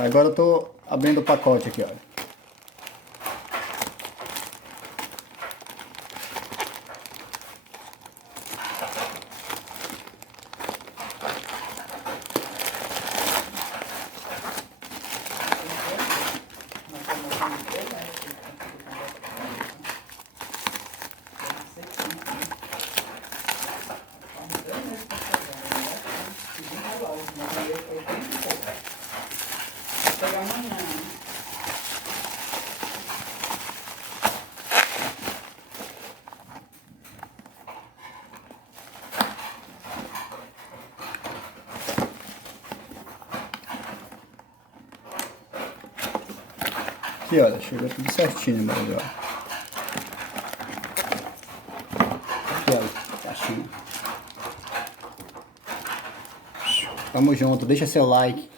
Agora eu tô abrindo o pacote aqui, olha. Pegar amanhã. Aqui, olha, chegou tudo certinho, meu Deus. Aqui, olha, caixinha. Tamo junto, deixa seu like.